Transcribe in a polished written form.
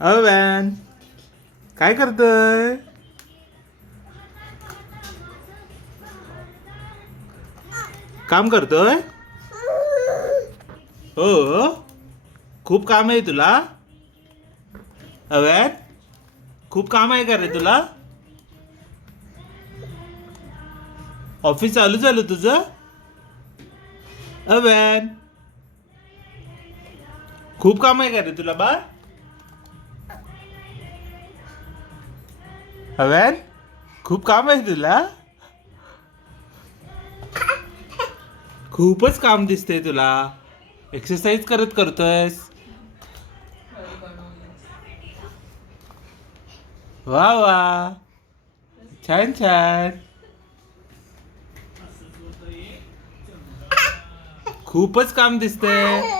Van काय करतोय? काम करतोय? हो खूप काम आहे तुला? अव्यान खूप काम आहे का रे तुला? ऑफिस चालू झालं तुझं? अव्यान खूप काम आहे का रे तुला बा? अव्यान खूप काम आहे तुला? खूपच काम दिसतंय तुला. एक्सरसाइज करतोयस. वा वा छान छान. खूपच काम दिसतंय.